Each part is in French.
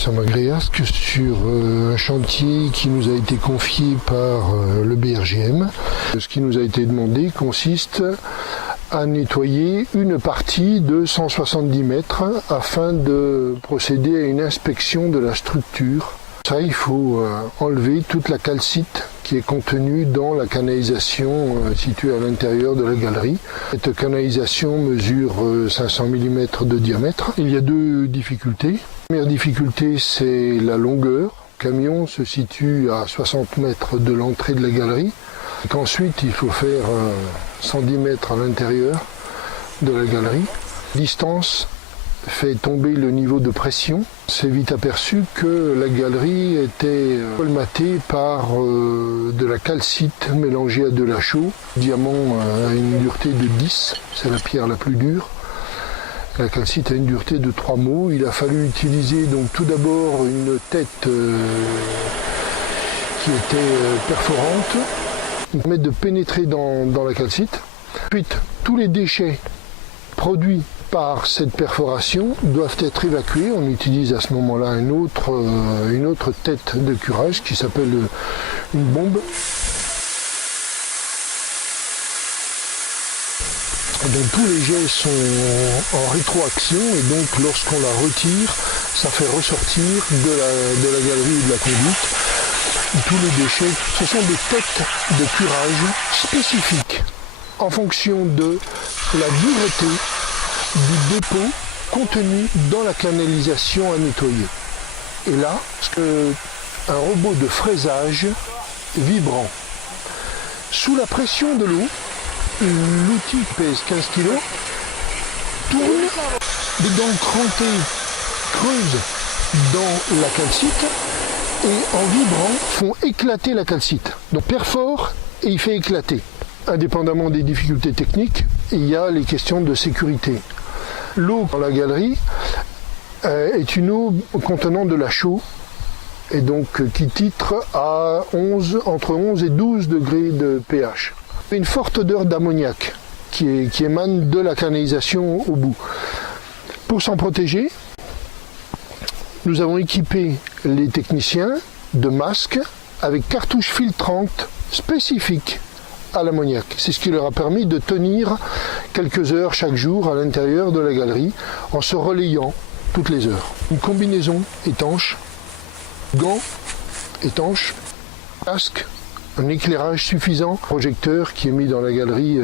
Sam Agréasque sur un chantier qui nous a été confié par le BRGM. Ce qui nous a été demandé consiste à nettoyer une partie de 170 mètres afin de procéder à une inspection de la structure. Ça, il faut enlever toute la calcite qui est contenue dans la canalisation située à l'intérieur de la galerie. Cette canalisation mesure 500 mm de diamètre. Il y a deux difficultés. La première difficulté, c'est la longueur. Le camion se situe à 60 mètres de l'entrée de la galerie. Ensuite, il faut faire 110 mètres à l'intérieur de la galerie. Distance fait tomber le niveau de pression. C'est vite aperçu que la galerie était colmatée par de la calcite mélangée à de la chaux. Le diamant a une dureté de 10, c'est la pierre la plus dure. La calcite a une dureté de 3 mots. Il a fallu utiliser donc tout d'abord une tête qui était perforante, qui permet de pénétrer dans la calcite. Ensuite, tous les déchets produits par cette perforation doivent être évacués. On utilise à ce moment-là une autre tête de curage qui s'appelle une bombe. Donc tous les jets sont en rétroaction et donc lorsqu'on la retire, ça fait ressortir de la galerie ou de la conduite tous les déchets. Ce sont des têtes de curage spécifiques en fonction de la dureté du dépôt contenu dans la canalisation à nettoyer. Et là, un robot de fraisage vibrant. Sous la pression de l'eau, l'outil pèse 15 kg, tourne, les dents crantées creusent dans la calcite et en vibrant font éclater la calcite. Donc perfore et il fait éclater. Indépendamment des difficultés techniques, il y a les questions de sécurité. L'eau dans la galerie est une eau contenant de la chaux et donc qui titre à entre 11 et 12 degrés de pH. Une forte odeur d'ammoniac qui émane de la canalisation au bout. Pour s'en protéger, nous avons équipé les techniciens de masques avec cartouches filtrantes spécifiques à l'ammoniac. C'est ce qui leur a permis de tenir quelques heures chaque jour à l'intérieur de la galerie en se relayant toutes les heures. Une combinaison étanche, gants étanches, casque, un éclairage suffisant, projecteur qui est mis dans la galerie.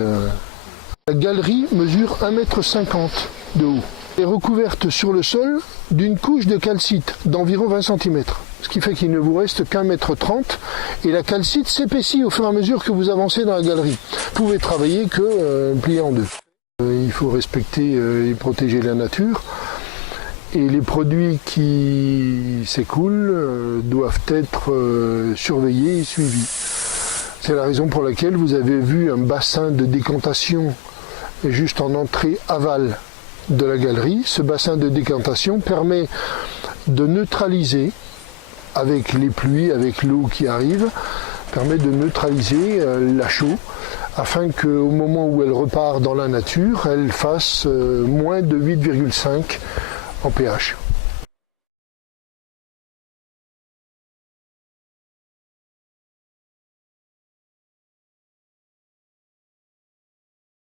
La galerie mesure 1,50 m de haut. Elle est recouverte sur le sol d'une couche de calcite d'environ 20 cm. Ce qui fait qu'il ne vous reste qu'1,30 m et la calcite s'épaissit au fur et à mesure que vous avancez dans la galerie. Vous pouvez travailler que plié en deux. Il faut respecter et protéger la nature. Et les produits qui s'écoulent doivent être surveillés et suivis. C'est la raison pour laquelle vous avez vu un bassin de décantation juste en entrée aval de la galerie. Ce bassin de décantation permet de neutraliser, avec les pluies, avec l'eau qui arrive, permet de neutraliser la chaux afin qu'au moment où elle repart dans la nature, elle fasse moins de 8,5 en pH.